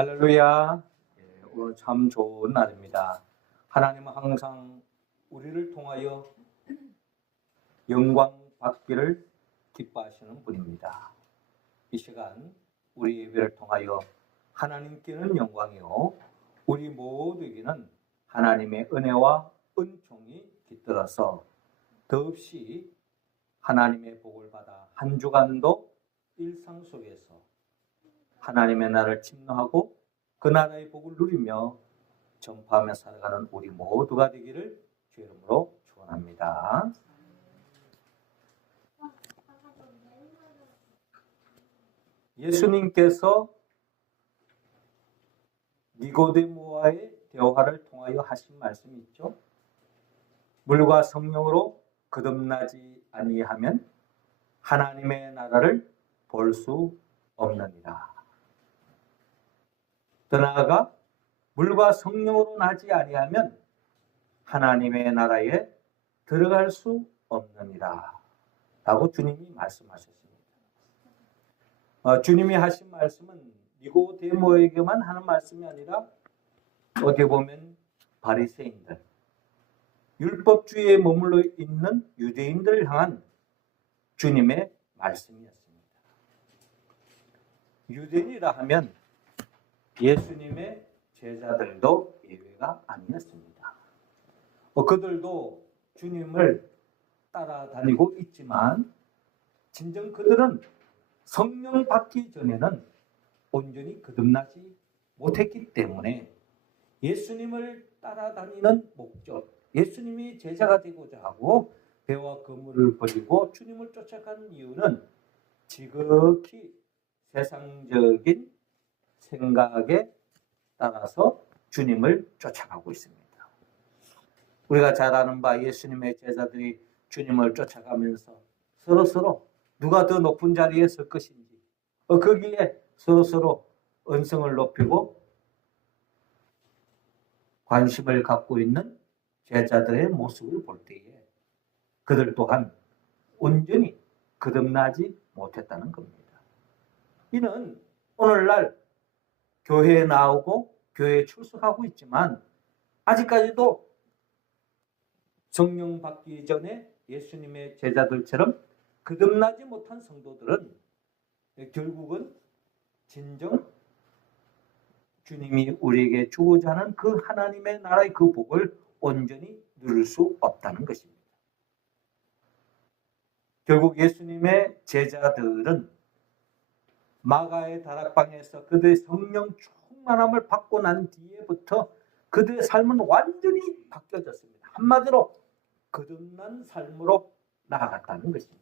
할렐루야. 오늘 참 좋은 날입니다. 하나님은 항상 우리를 통하여 영광 받기를 기뻐하시는 분입니다. 이 시간 우리 예배를 통하여 하나님께는 영광이요 우리 모두에게는 하나님의 은혜와 은총이 깃들어서 더없이 하나님의 복을 받아 한 주간도 일상 속에서 하나님의 나라를 침노하고 그 나라의 복을 누리며 전파하며 살아가는 우리 모두가 되기를 주의 이름으로 축원합니다. 예수님께서 니고데모와의 대화를 통하여 하신 말씀이 있죠. 물과 성령으로 거듭나지 아니하면 하나님의 나라를 볼 수 없느니라. 더 나아가 물과 성령으로 나지 아니하면 하나님의 나라에 들어갈 수 없느니라 라고 주님이 말씀하셨습니다. 주님이 하신 말씀은 니고데모에게만 하는 말씀이 아니라 어떻게 보면 바리새인들, 율법주의에 머물러 있는 유대인들을 향한 주님의 말씀이었습니다. 유대인이라 하면 예수님의 제자들도 예외가 아니었습니다. 그들도 주님을 따라다니고 있지만 진정 그들은 성령 받기 전에는 온전히 거듭나지 못했기 때문에 예수님을 따라다니는 목적, 예수님이 제자가 되고자 하고 배와 그물을 버리고 주님을 쫓아가는 이유는 지극히 세상적인 생각에 따라서 주님을 쫓아가고 있습니다. 우리가 잘 아는 바 예수님의 제자들이 주님을 쫓아가면서 서로서로 누가 더 높은 자리에 설 것인지 거기에 서로서로 언성을 높이고 관심을 갖고 있는 제자들의 모습을 볼 때에 그들 또한 온전히 거듭나지 못했다는 겁니다. 이는 오늘날 교회에 나오고 교회에 출석하고 있지만 아직까지도 성령 받기 전에 예수님의 제자들처럼 거듭나지 못한 성도들은 결국은 진정 주님이 우리에게 주고자 하는 그 하나님의 나라의 그 복을 온전히 누릴 수 없다는 것입니다. 결국 예수님의 제자들은 마가의 다락방에서 그들의 성령 충만함을 받고 난 뒤에부터 그들의 삶은 완전히 바뀌어졌습니다. 한마디로 거듭난 삶으로 나아갔다는 것입니다.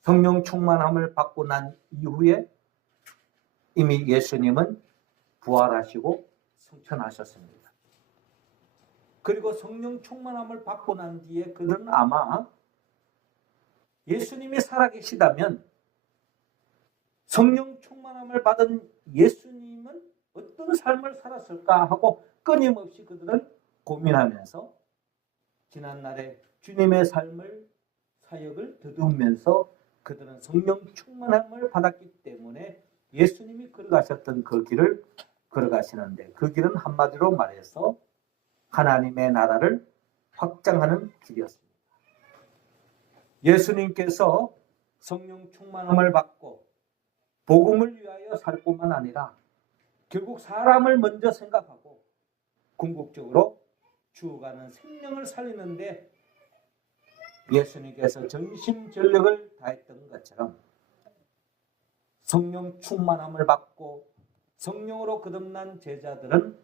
성령 충만함을 받고 난 이후에 이미 예수님은 부활하시고 승천하셨습니다. 그리고 성령 충만함을 받고 난 뒤에 그들은 아마 예수님이 살아계시다면 성령 충만함을 받은 예수님은 어떤 삶을 살았을까 하고 끊임없이 그들은 고민하면서 지난날에 주님의 삶을 사역을 더듬으면서 그들은 성령 충만함을 받았기 때문에 예수님이 걸어가셨던 그 길을 걸어가시는데 그 길은 한마디로 말해서 하나님의 나라를 확장하는 길이었습니다. 예수님께서 성령 충만함을 받고 복음을 위하여 살 뿐만 아니라 결국 사람을 먼저 생각하고 궁극적으로 죽어가는 생명을 살리는데 예수님께서 전심전력을 다했던 것처럼 성령 충만함을 받고 성령으로 거듭난 제자들은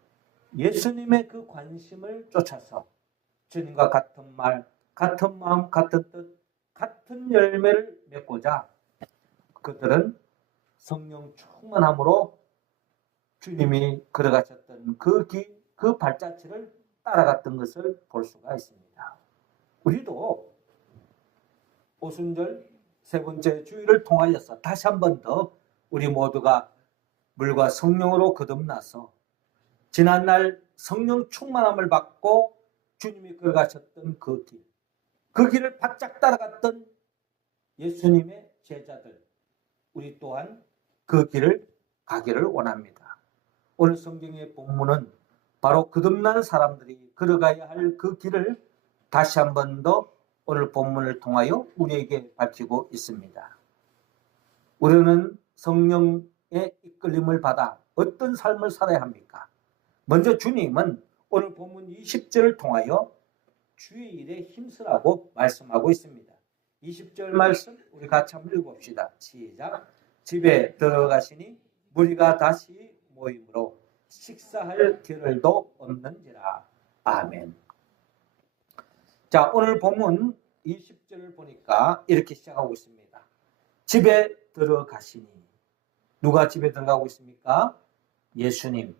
예수님의 그 관심을 쫓아서 주님과 같은 말, 같은 마음, 같은 뜻, 같은 열매를 맺고자 그들은 성령 충만함으로 주님이 걸어가셨던 그 길, 그 발자취를 따라갔던 것을 볼 수가 있습니다. 우리도 오순절 세 번째 주일을 통하여서 다시 한 번 더 우리 모두가 물과 성령으로 거듭나서 지난날 성령 충만함을 받고 주님이 걸어가셨던 그 길, 그 길을 바짝 따라갔던 예수님의 제자들, 우리 또한 그 길을 가기를 원합니다. 오늘 성경의 본문은 바로 거듭난 사람들이 걸어가야 할 그 길을 다시 한 번 더 오늘 본문을 통하여 우리에게 밝히고 있습니다. 우리는 성령의 이끌림을 받아 어떤 삶을 살아야 합니까? 먼저 주님은 오늘 본문 20절을 통하여 주의 일에 힘쓰라고 말씀하고 있습니다. 20절 말씀 우리 같이 한번 읽어봅시다. 시작. 집에 들어가시니 무리가 다시 모임으로 식사할 겨를도 없는지라. 아멘. 자, 오늘 본문 20절을 보니까 이렇게 시작하고 있습니다. 집에 들어가시니. 누가 집에 들어가고 있습니까? 예수님.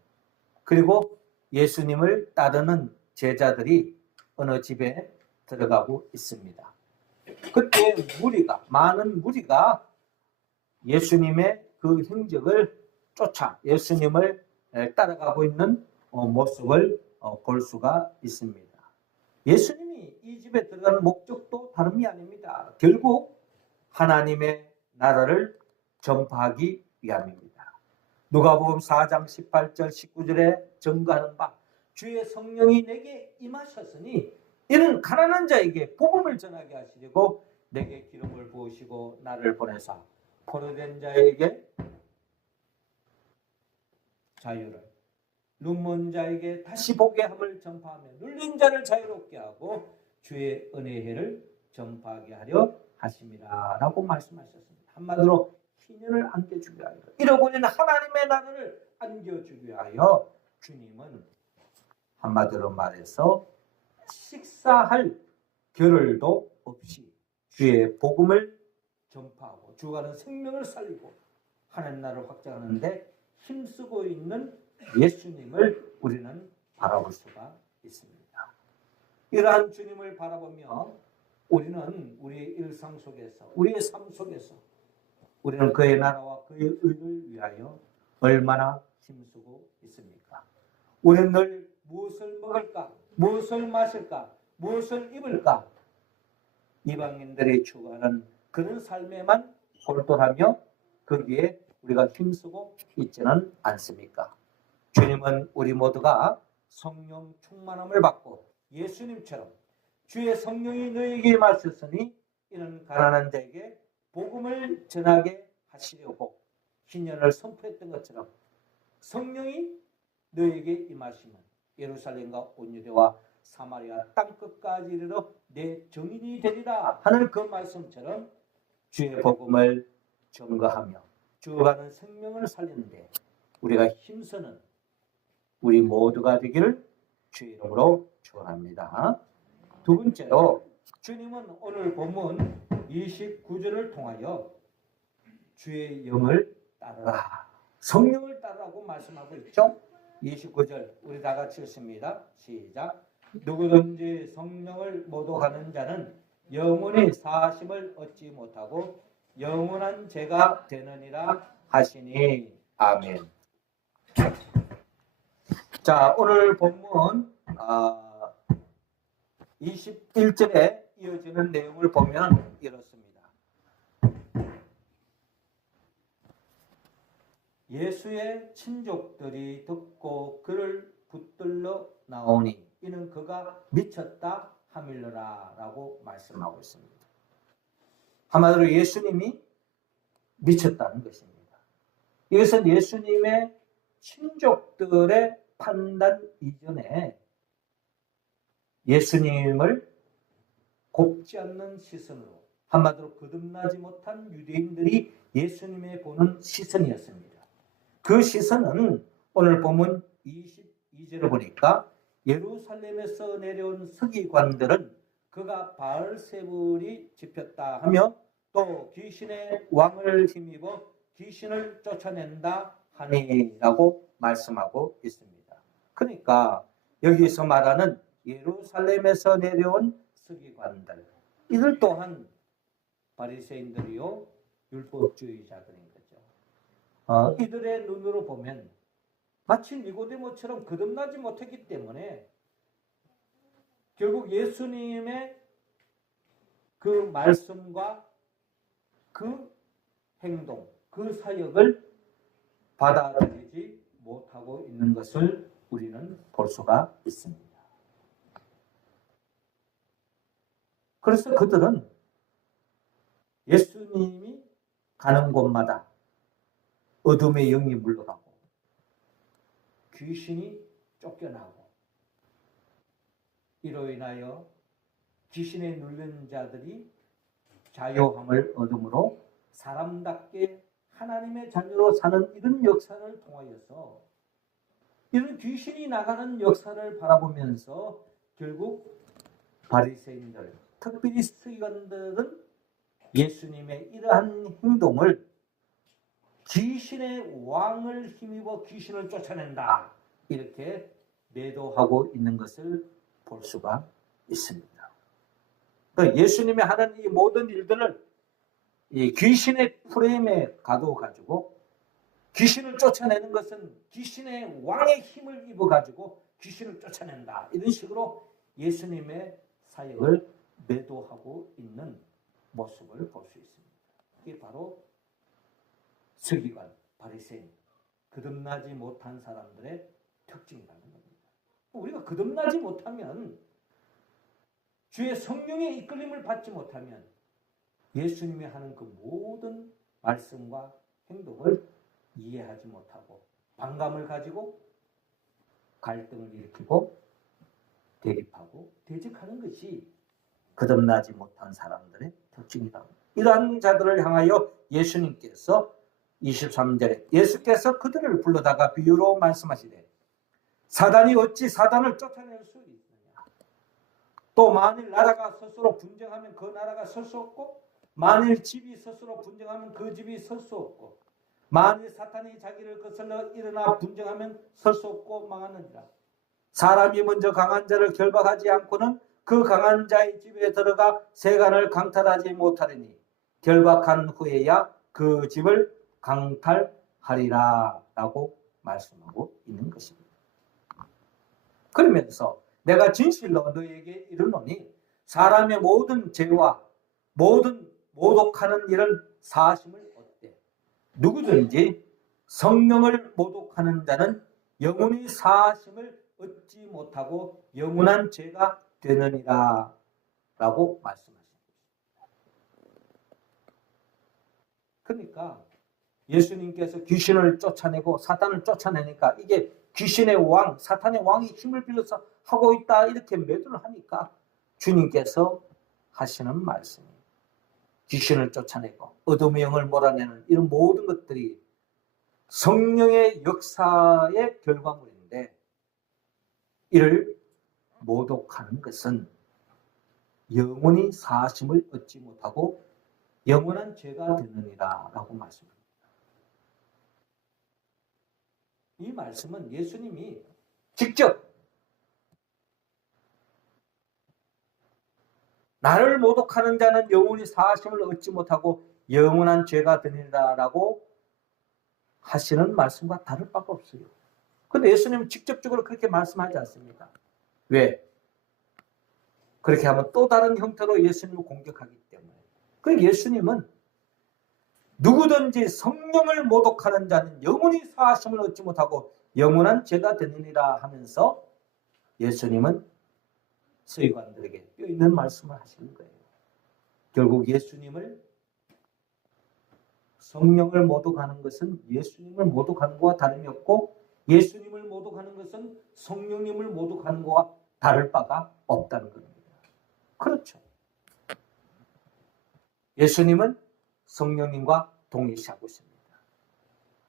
그리고 예수님을 따르는 제자들이 어느 집에 들어가고 있습니다. 그때 많은 무리가 예수님의 그 행적을 쫓아 예수님을 따라가고 있는 모습을 볼 수가 있습니다. 예수님이 이 집에 들어가는 목적도 다름이 아닙니다. 결국 하나님의 나라를 전파하기 위함입니다. 누가복음 4장 18절 19절에 증거하는 바 주의 성령이 내게 임하셨으니 이는 가난한 자에게 복음을 전하게 하시려고 내게 기름을 부으시고 나를 보내사 포로된 자에게 자유를, 눈먼 자에게 다시 보게 함을 전파하며 눌린 자를 자유롭게 하고 주의 은혜의 해를 전파하게 하려 하심이라 라고 말씀하셨습니다. 한마디로 희년을 안겨주기 위하여, 잃어버린 하나님의 나라를 안겨주기 위하여 주님은 한마디로 말해서 식사할 겨를도 없이 주의 복음을 전파하고 주가는 생명을 살리고 하나님 나라를 확장하는데 힘쓰고 있는 예수님을 우리는 바라볼 수가 있습니다. 이러한 주님을 바라보며 우리는 우리의 일상 속에서, 우리의 삶 속에서 우리는 그의 나라와 그의 의를 위하여 얼마나 힘쓰고 있습니까? 우리는 늘 무엇을 먹을까? 무엇을 마실까? 무엇을 입을까? 이방인들이 추구하는 그런 삶에만 골똘하며 거기에 우리가 힘쓰고 있지는 않습니까? 주님은 우리 모두가 성령 충만함을 받고 예수님처럼 주의 성령이 너에게 임하셨으니 이는 가난한 자에게 복음을 전하게 하시려고 희년을 선포했던 것처럼 성령이 너에게 임하시면 예루살렘과 온 유대와 사마리아 땅끝까지 이르러 내 증인이 되리라 하는 그 말씀처럼 주의 복음을 증거하며 죽어가는 생명을 살리는데 우리가 힘쓰는 우리 모두가 되기를 주의 이름으로 축원합니다. 두 번째로 주님은 오늘 본문 29절을 통하여 주의 영을 따르라, 성령을 따르라고 말씀하고 있죠. 29절 우리 다 같이 읽습니다. 시작. 누구든지 성령을 모독하는 자는 영원히 사하심을 얻지 못하고 영원한 죄가 되느니라 하시니. 아멘. 자, 오늘 본문 21절에 이어지는 내용을 보면 이렇습니다. 예수의 친족들이 듣고 그를 붙들러 나오니 이는 그가 미쳤다 하밀러라 라고 말씀하고 있습니다. 한마디로 예수님이 미쳤다는 것입니다. 이것은 예수님의 친족들의 판단 이전에 예수님을 곱지 않는 시선으로, 한마디로 거듭나지 못한 유대인들이 예수님의 보는 시선이었습니다. 그 시선은 오늘 본문 22절을 보니까 예루살렘에서 내려온 서기관들은 그가 바알세불이 집혔다 하며 또 귀신의 왕을 힘입어 귀신을 쫓아낸다 하니라고 말씀하고 있습니다. 그러니까 여기서 말하는 예루살렘에서 내려온 서기관들, 이들 또한 바리새인들이요 율법주의자들인 거죠. 이들의 눈으로 보면 마치 니고데모처럼 거듭나지 못했기 때문에 결국 예수님의 그 말씀과 그 행동, 그 사역을 받아들이지 못하고 있는 것을 우리는 볼 수가 있습니다. 그래서 그들은 예수님이 가는 곳마다 어둠의 영이 물러가고 귀신이 쫓겨나고 이로 인하여 귀신에 눌린 자들이 자유함을 얻음으로 사람답게 하나님의 자녀로 사는 이런 역사를 통하여서 이런 귀신이 나가는 역사를 바라보면서 결국 바리새인들, 특별히 서기관들은 예수님의 이러한 행동을 귀신의 왕을 힘입어 귀신을 쫓아낸다 이렇게 매도하고 있는 것을 볼 수가 있습니다. 그러니까 예수님이 하는 이 모든 일들을 이 귀신의 프레임에 가둬가지고 귀신을 쫓아내는 것은 귀신의 왕의 힘을 입어가지고 귀신을 쫓아낸다 이런 식으로 예수님의 사역을 매도하고 있는 모습을 볼 수 있습니다. 이게 바로 서기관, 바리새인, 거듭나지 못한 사람들의 특징이라는 겁니다. 우리가 거듭나지 못하면 주의 성령의 이끌림을 받지 못하면 예수님이 하는 그 모든 말씀과 행동을 이해하지 못하고 반감을 가지고 갈등을 일으키고 대립하고 대적하는 것이 거듭나지 못한 사람들의 특징이다. 이러한 자들을 향하여 예수님께서 23절에 예수께서 그들을 불러다가 비유로 말씀하시되 사단이 어찌 사단을 쫓아낼 수 있느냐. 또 만일 나라가 스스로 분쟁하면 그 나라가 설 수 없고 만일 집이 스스로 분쟁하면 그 집이 설 수 없고 만일 사탄이 자기를 거슬러 일어나 분쟁하면 설 수 없고 망하느니라. 사람이 먼저 강한 자를 결박하지 않고는 그 강한 자의 집에 들어가 세간을 강탈하지 못하리니 결박한 후에야 그 집을 강탈하리라 라고 말씀하고 있는 것입니다. 그러면서 내가 진실로 너에게 이르노니 사람의 모든 죄와 모든 모독하는 일은 사심을 얻되 누구든지 성령을 모독하는 자는 영원히 사심을 얻지 못하고 영원한 죄가 되느니라 라고 말씀하십니다. 그러니까 예수님께서 귀신을 쫓아내고 사탄을 쫓아내니까 이게 귀신의 왕, 사탄의 왕이 힘을 빌려서 하고 있다 이렇게 매도를 하니까 주님께서 하시는 말씀이 귀신을 쫓아내고 어둠의 영을 몰아내는 이런 모든 것들이 성령의 역사의 결과물인데 이를 모독하는 것은 영원히 사심을 얻지 못하고 영원한 죄가 되느니라 라고 말씀합니다. 이 말씀은 예수님이 직접 나를 모독하는 자는 영원히 사심을 얻지 못하고 영원한 죄가 되느니라 라고 하시는 말씀과 다를 바가 없어요. 그런데 예수님은 직접적으로 그렇게 말씀하지 않습니다. 왜? 그렇게 하면 또 다른 형태로 예수님을 공격하기 때문에. 그 예수님은 누구든지 성령을 모독하는 자는 영원히 사하심을 얻지 못하고 영원한 죄가 되느니라 하면서 예수님은 서기관들에게 뼈 있는 말씀을 하시는 거예요. 결국 예수님을 성령을 모독하는 것은 예수님을 모독하는 것과 다름이 없고 예수님을 모독하는 것은 성령님을 모독하는 것과 다를 바가 없다는 겁니다. 그렇죠. 예수님은 성령님과 동일시하고 있습니다.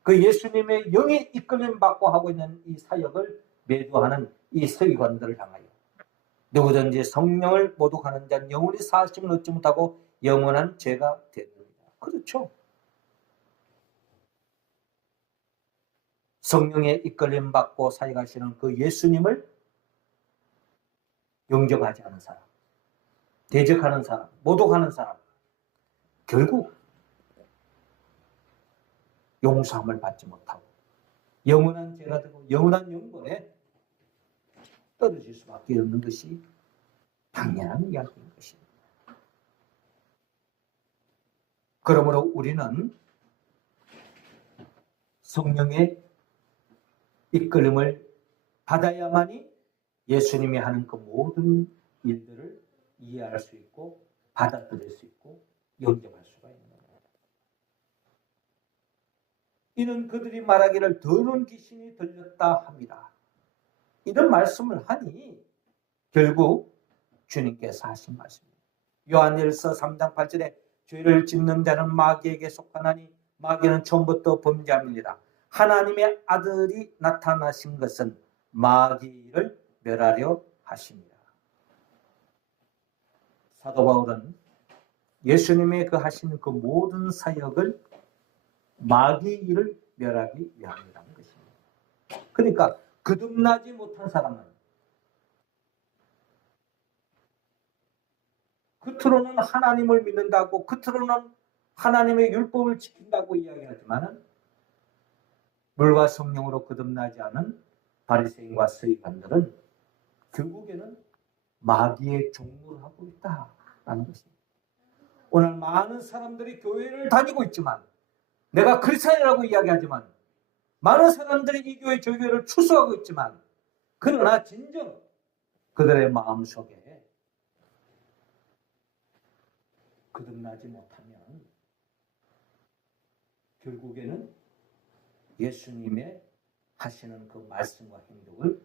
그 예수님의 영의 이끌림 받고 하고 있는 이 사역을 매도하는 이 서기관들을 향하여 누구든지 성령을 모독하는 자는 영원히 사심을 얻지 못하고 영원한 죄가 됩니다. 그렇죠. 성령의 이끌림 받고 사역하시는 그 예수님을 영접하지 않은 사람, 대적하는 사람, 모독하는 사람 결국 용서함을 받지 못하고 영원한 죄가 되고 영원한 영벌에 떨어질 수밖에 없는 것이 당연한 이야기인 것입니다. 그러므로 우리는 성령의 이끌림을 받아야만이 예수님이 하는 그 모든 일들을 이해할 수 있고 받아들일 수 있고 영접할 수가 있는 겁니다. 이는 그들이 말하기를 더러운 귀신이 들렸다 함이라. 이런 말씀을 하니 결국 주님께서 하신 말씀입니다. 요한일서 3장 8절에 죄를 짓는 자는 마귀에게 속하나니 마귀는 처음부터 범죄함이니라. 하나님의 아들이 나타나신 것은 마귀를 멸하려 하심이라. 사도 바울은 예수님의 그 하시는 그 모든 사역을 마귀의 일을 멸하기 위함이라는 것입니다. 그러니까 거듭나지 못한 사람은 겉으로는 하나님을 믿는다고 겉으로는 하나님의 율법을 지킨다고 이야기하지만 물과 성령으로 거듭나지 않은 바리새인과 서기관들은 결국에는 마귀의 종노를 하고 있다라는 것입니다. 오늘 많은 사람들이 교회를 다니고 있지만 내가 크리스찬이라고 이야기하지만 많은 사람들이 이 교회 저 교회를 추수하고 있지만 그러나 진정 그들의 마음속에 거듭나지 못하면 결국에는 예수님의 하시는 그 말씀과 행동을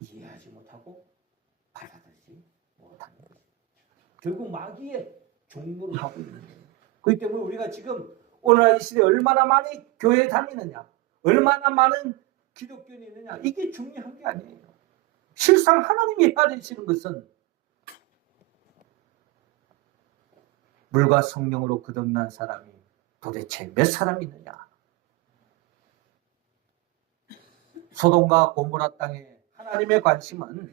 이해하지 못하고 받아들이지 못하는 것입니다. 결국 마귀의 종노를 하고 있는 거예요. 그렇기 때문에 우리가 지금 오늘날 이 시대에 얼마나 많이 교회에 다니느냐, 얼마나 많은 기독교인이 있느냐, 이게 중요한 게 아니에요. 실상 하나님이 해야 되시는 것은 물과 성령으로 거듭난 사람이 도대체 몇 사람이 있느냐. 소돔과 고모라 땅에 하나님의 관심은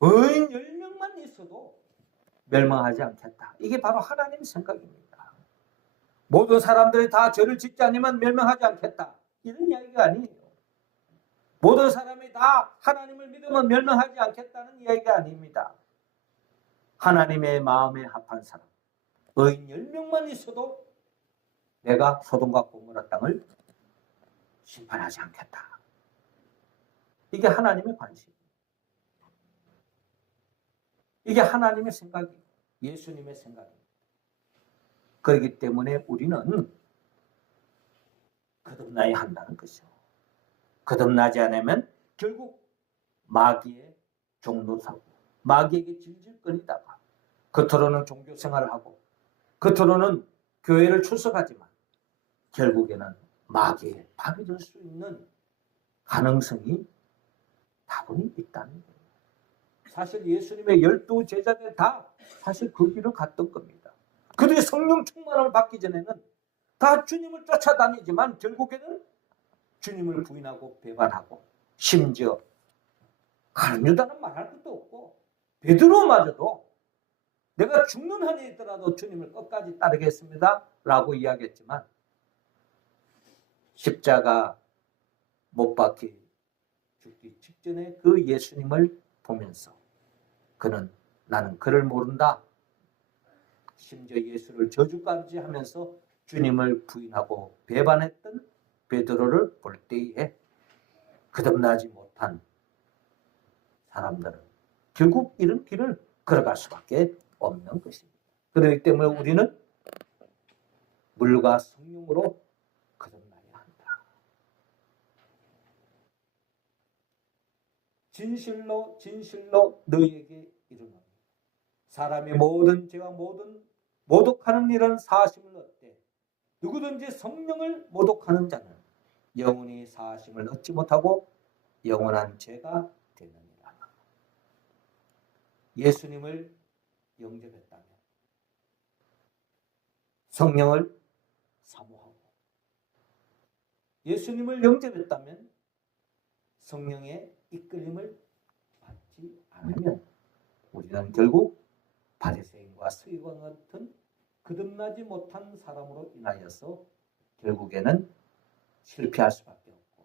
의인 10명만 있어도 멸망하지 않겠다. 이게 바로 하나님의 생각입니다. 모든 사람들이 다 죄를 짓지 않으면 멸망하지 않겠다. 이런 이야기가 아니에요. 모든 사람이 다 하나님을 믿으면 멸망하지 않겠다는 이야기가 아닙니다. 하나님의 마음에 합한 사람, 의인 10명만 있어도 내가 소돔과 고모라 땅을 심판하지 않겠다. 이게 하나님의 관심. 이게 하나님의 생각이에요. 예수님의 생각입니다. 그렇기 때문에 우리는 거듭나야 한다는 것이죠. 거듭나지 않으면 결국 마귀의 종노릇 하고 마귀에게 질질거리다가 겉으로는 종교생활을 하고 겉으로는 교회를 출석하지만 결국에는 마귀에 발이 될 수 있는 가능성이 다분히 있다는 거예요. 사실 예수님의 12 제자들 다 사실 그 길을 갔던 겁니다. 그들이 성령 충만을 받기 전에는 다 주님을 쫓아다니지만 결국에는 주님을 부인하고 배반하고 심지어 가룟유다는 말할 것도 없고 베드로마저도 내가 죽는 한이 있더라도 주님을 끝까지 따르겠습니다 라고 이야기했지만 십자가 못 박히 죽기 직전에 그 예수님을 보면서 그는 나는 그를 모른다. 심지어 예수를 저주까지 하면서 주님을 부인하고 배반했던 베드로를 볼 때에 거듭나지 못한 사람들은 결국 이런 길을 걸어갈 수밖에 없는 것입니다. 그렇기 때문에 우리는 물과 성령으로 거듭나야 한다. 진실로 진실로 너희에게 이르노니 사람이 모든 죄와 모든 모독하는 일은 사심을 얻되 누구든지 성령을 모독하는 자는 영원히 사심을 얻지 못하고 영원한 죄가 되느니라. 예수님을 영접했다면 성령을 사모하고 예수님을 영접했다면 성령의 이끌림을 받지 않으면 우리는 결국 바리새인과 서기관 같은 거듭나지 못한 사람으로 인하여서 결국에는 실패할 수밖에 없고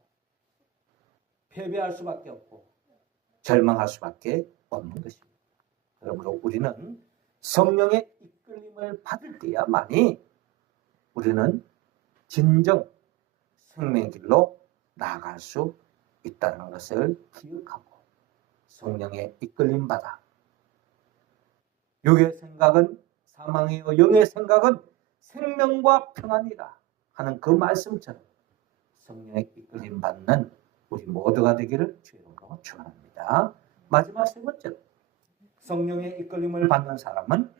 패배할 수밖에 없고 절망할 수밖에 없는 것입니다. 그러므로 우리는 성령의 이끌림을 받을 때야만이 우리는 진정 생명의 길로 나아갈 수 있다는 것을 기억하고 성령의 이끌림 받아 육의 생각은 사망이요 영의 생각은 생명과 평안이다 하는 그 말씀처럼 성령의 이끌림 받는 우리 모두가 되기를 주의 이름으로 축원합니다. 마지막 세 번째로 성령의 이끌림을 받는 사람은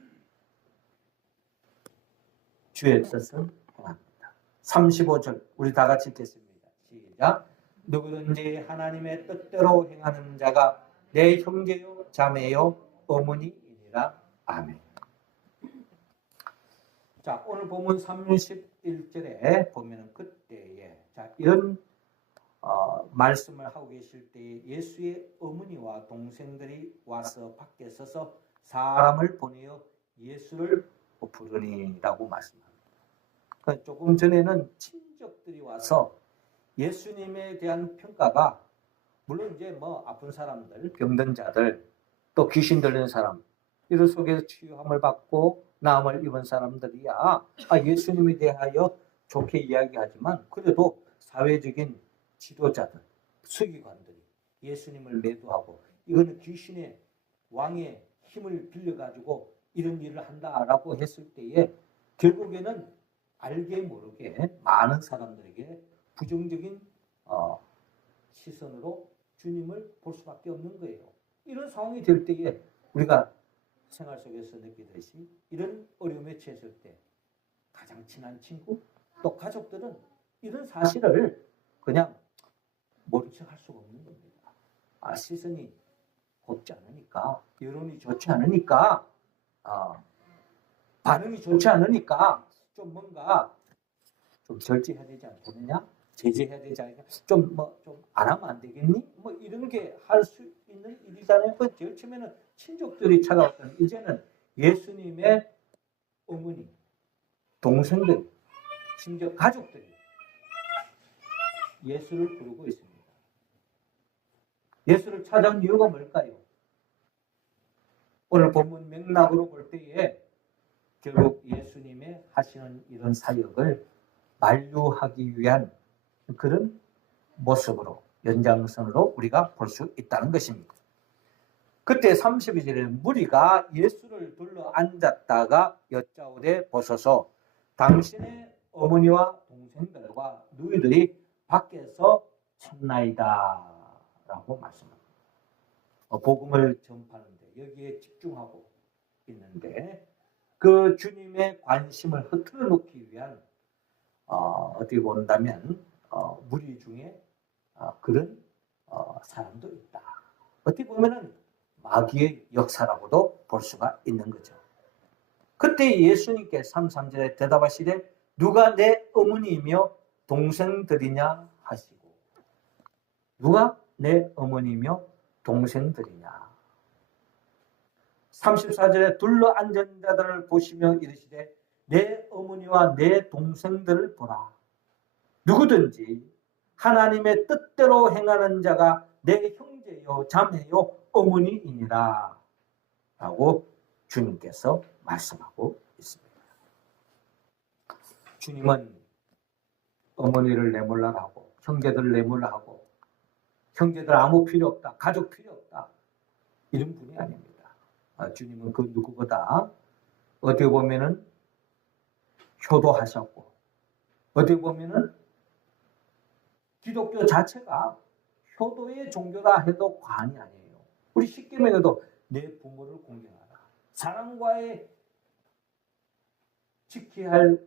주의 뜻을 행합니다. 35절 우리 다 같이 읽겠습니다. 시작. 누구든지 하나님의 뜻대로 행하는 자가 내 형제요 자매요 어머니이니라. 아멘. 자, 오늘 본문 31절에 보면은 그때에 이런 말씀을 하고 계실 때 예수의 어머니와 동생들이 와서 밖에 서서 사람을 보내어 예수를 부르니라고 말씀합니다. 그러니까 조금 전에는 친족들이 와서 예수님에 대한 평가가 물론 이제 뭐 아픈 사람들, 병든 자들, 또 귀신 들리는 사람 이들 속에서 치유함을 받고 나음을 입은 사람들이야 예수님에 대하여 좋게 이야기하지만 그래도 사회적인 지도자들, 서기관들이 예수님을 매도하고 이거는 귀신의 왕의 힘을 빌려가지고 이런 일을 한다라고 했을 때에 결국에는 알게 모르게 많은 사람들에게 부정적인 시선으로 주님을 볼 수밖에 없는 거예요. 이런 상황이 될 때에 우리가 생활 속에서 느끼듯이 이런 어려움에 처했을 때 가장 친한 친구 또 가족들은 이런 사실을 그냥 모른 척 할 수가 없는 겁니다. 시선이 곱지 않으니까 여론이 좋지 않으니까 반응이 좋지 않으니까 좀 뭔가 좀 절제해야 되지 않겠느냐? 제재해야 되지 않겠냐? 좀 안 하면 안 되겠니? 뭐 이런 게 할 수 있는 일이잖아요. 그 제일 처음에는 친족들이 찾아왔더니 이제는 예수님의 어머니, 동생들, 심지어 가족들이 예수를 부르고 있습니다. 예수를 찾아온 이유가 뭘까요? 오늘 본문 맥락으로 볼 때에 결국 예수님의 하시는 이런 사역을 만류하기 위한 그런 모습으로 연장선으로 우리가 볼 수 있다는 것입니다. 그때 32절에 무리가 예수를 둘러 앉았다가 여짜오되 보소서 당신의 어머니와 동생들과 누이들이 밖에서 찾나이다 라고 말씀합니다. 복음을 전파하는데 여기에 집중하고 있는데 그 주님의 관심을 흐트러 놓기 위한 어떻게 본다면 무리 중에 그런 사람도 있다. 어떻게 보면은 마귀의 역사라고도 볼 수가 있는 거죠. 그때 예수님께 33절에 대답하시되 누가 내 어머니이며 동생들이냐 하시고 누가 내 어머니이며 동생들이냐 34절에 둘러 앉은 자들을 보시며 이르시되 내 어머니와 내 동생들을 보라. 누구든지 하나님의 뜻대로 행하는 자가 내 형제요 자매요 어머니이니라 라고 주님께서 말씀하고 있습니다. 주님은 어머니를 내몰라 하고 형제들을 내몰라 하고 형제들 아무 필요 없다. 가족 필요 없다. 이런 분이 아닙니다. 주님은 그 누구보다 어떻게 보면은 효도하셨고 어떻게 보면은 기독교 자체가 효도의 종교라 해도 과언이 아니에요. 우리 십계명에도 내 부모를 공경하라. 사랑과의 지켜야 할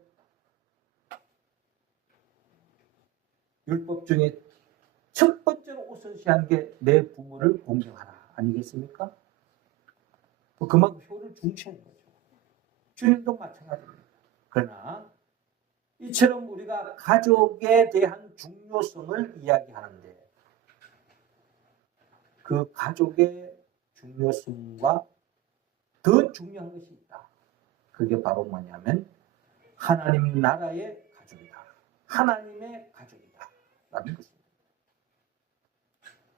율법 중에 첫 번째로 우선시한 게 내 부모를 공경하라 아니겠습니까? 그만큼 효를 중시하는 거죠. 주님도 마찬가지입니다. 그러나 이처럼 우리가 가족에 대한 중요성을 이야기하는데 그 가족의 중요성과 더 중요한 것이 있다. 그게 바로 뭐냐면 하나님 나라의 가족이다. 하나님의 가족이다. 라는 것입니다.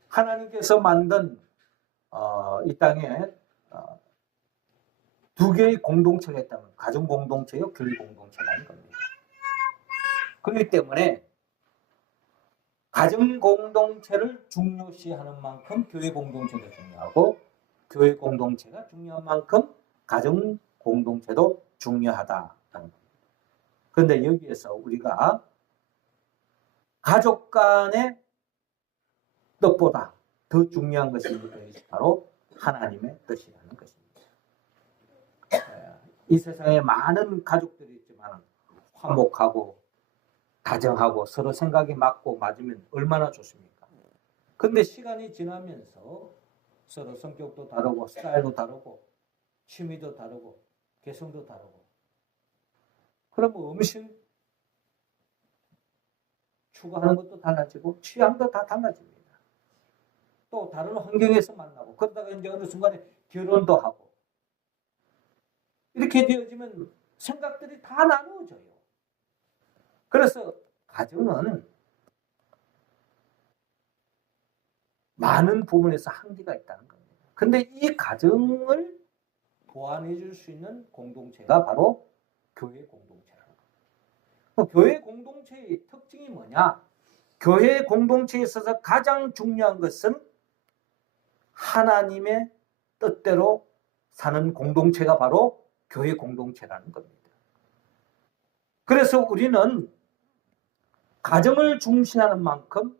하나님께서 만든 이 땅에 두 개의 공동체가 있다면 가정 공동체요, 교회 공동체라는 겁니다. 그렇기 때문에 가정 공동체를 중요시하는 만큼 교회 공동체도 중요하고 교회 공동체가 중요한 만큼 가정 공동체도 중요하다는 겁니다. 그런데 여기에서 우리가 가족 간의 뜻보다 더 중요한 것이 무엇이 바로 하나님의 뜻이라는 것입니다. 이 세상에 많은 가족들이 있지만 화목하고 다정하고 서로 생각이 맞고 맞으면 얼마나 좋습니까? 근데 시간이 지나면서 서로 성격도 다르고 스타일도 다르고 취미도 다르고 개성도 다르고 그러면 음식 추구하는 것도 달라지고 취향도 다 달라집니다. 또 다른 환경에서 만나고 그러다가 이제 어느 순간에 결혼도 하고 이렇게 되어지면 생각들이 다 나누어져요. 그래서 가정은 많은 부분에서 한계가 있다는 겁니다. 근데 이 가정을 보완해 줄 수 있는 공동체가 바로 교회 공동체라는 겁니다. 교회 공동체의 특징이 뭐냐? 교회 공동체에 있어서 가장 중요한 것은 하나님의 뜻대로 사는 공동체가 바로 교회 공동체라는 겁니다. 그래서 우리는 가정을 중시하는 만큼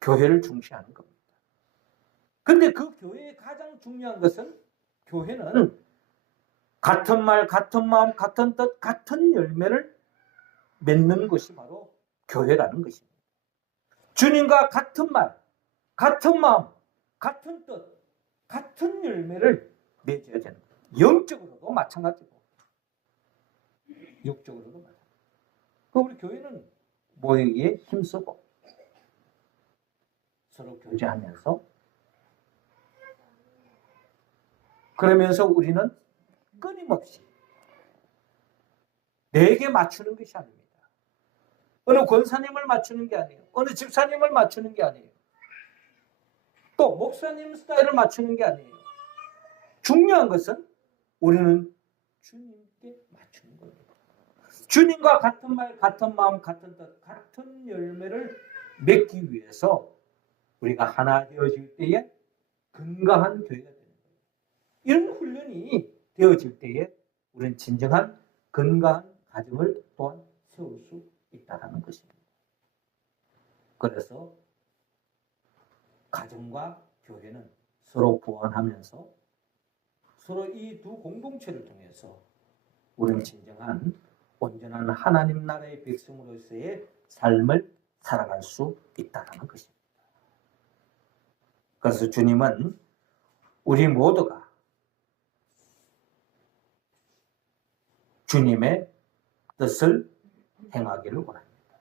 교회를 중시하는 겁니다. 그런데 그 교회의 가장 중요한 것은 교회는 같은 말, 같은 마음, 같은 뜻, 같은 열매를 맺는 것이 바로 교회라는 것입니다. 주님과 같은 말, 같은 마음, 같은 뜻, 같은 열매를 맺어야 되는 거예요. 영적으로도 마찬가지고 육적으로도 마찬가지고. 우리 교회는 모이기에 힘쓰고 서로 교제하면서 그러면서 우리는 끊임없이 내게 맞추는 것이 아닙니다. 어느 권사님을 맞추는 게 아니에요. 어느 집사님을 맞추는 게 아니에요. 또 목사님 스타일을 맞추는 게 아니에요. 중요한 것은 우리는 주님께 맞추는 겁니다. 주님과 같은 말, 같은 마음, 같은 뜻, 같은 열매를 맺기 위해서 우리가 하나 되어질 때에 건강한 교회가 되는 거예요. 이런 훈련이 되어질 때에 우리는 진정한 건강한 가정을 또한 세울 수 있다는 것입니다. 그래서 가정과 교회는 서로 보완하면서 서로 이 두 공동체를 통해서 우리는 진정한 온전한 하나님 나라의 백성으로서의 삶을 살아갈 수 있다는 것입니다. 그래서 주님은 우리 모두가 주님의 뜻을 행하기를 원합니다.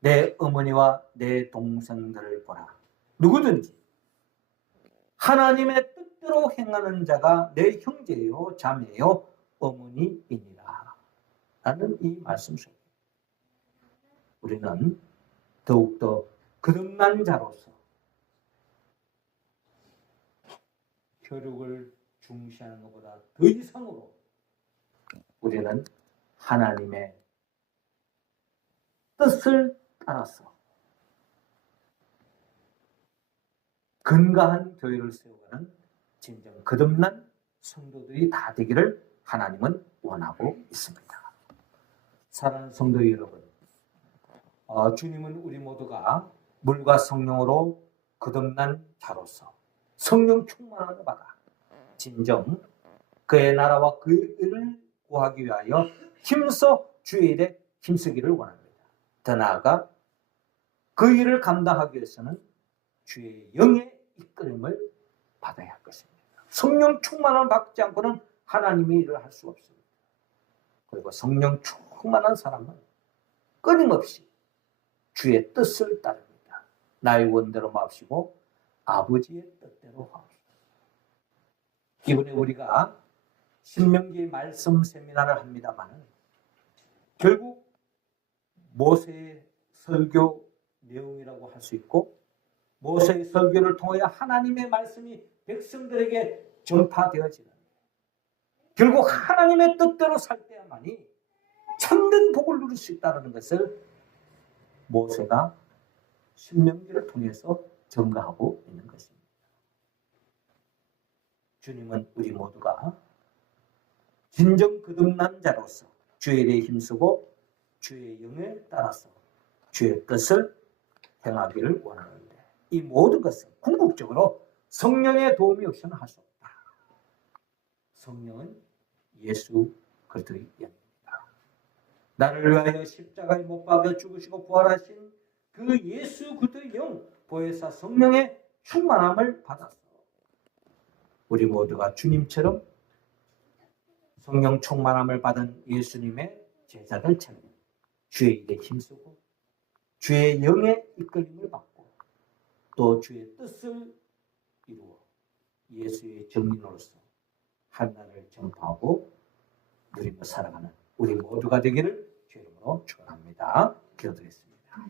내 어머니와 내 동생들을 보라. 누구든지 하나님의 뜻대로 행하는 자가 내 형제요 자매요 어머니이니라. 라는 이 말씀 속에 우리는 더욱더 거듭난 자로서 혈육을 중시하는 것보다 더 이상으로 우리는 하나님의 뜻을 따라서 건강한 교회를 세우는 진정 거듭난 성도들이 다 되기를 하나님은 원하고 있습니다. 사랑하는 성도 여러분, 주님은 우리 모두가 물과 성령으로 거듭난 자로서 성령 충만함을 받아 진정 그의 나라와 그의 의를 구하기 위하여 힘써 주의 일에 힘쓰기를 원합니다. 더 나아가 그 일을 감당하기 위해서는 주의 영의 이끌림을 받아야 할 것입니다. 성령 충만함을 받지 않고는 하나님의 일을 할 수 없습니다. 그리고 성령 충만한 사람은 끊임없이 주의 뜻을 따릅니다. 나의 원대로 마옵시고 아버지의 뜻대로 하옵소서. 이번에 우리가 신명기 말씀 세미나를 합니다만 결국 모세의 설교 내용이라고 할 수 있고 모세의 설교를 통하여 하나님의 말씀이 백성들에게 전파되어지는 결국 하나님의 뜻대로 살 때야만이 참된 복을 누릴 수 있다는 것을 모세가 신명기를 통해서 증거하고 있는 것입니다. 주님은 우리 모두가 진정 거듭난 자로서 주의 일에 힘쓰고 주의 영에 따라서 주의 뜻을 행하기를 원하는데, 이 모든 것은 궁극적으로 성령의 도움이 없이는 할 수 없다. 성령은 예수 그리스도의 영입니다. 나를 위하여 십자가에 못 박혀 죽으시고 부활하신 그 예수 그리스도의 영, 보혜사 성령의 충만함을 받아서 우리 모두가 주님처럼 성령 충만함을 받은 예수님의 제자들처럼 주의 일에 힘쓰고 주의 영의 이끌림을 받고 또 주의 뜻을 이루어 예수의 증인으로서 하나님을 전파하고 누리며 살아가는 우리 모두가 되기를 주의 이름으로 축원합니다. 기도드리겠습니다.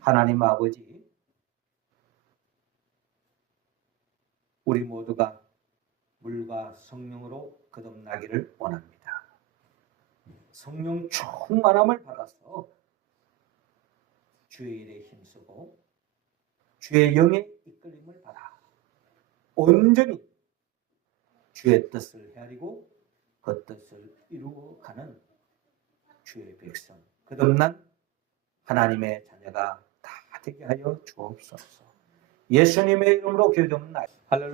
하나님 아버지, 우리 모두가 물과 성령으로 거듭나기를 원합니다. 성령 충만함을 받아서 주의 일에 힘쓰고 주의 영의 이끌림을 받아 온전히 주의 뜻을 헤아리고 그 뜻을 이루어가는 주의 백성, 거듭난 하나님의 자녀가 다 되게 하여 주옵소서. 예수님의 이름으로 기도합니다. 할렐루야.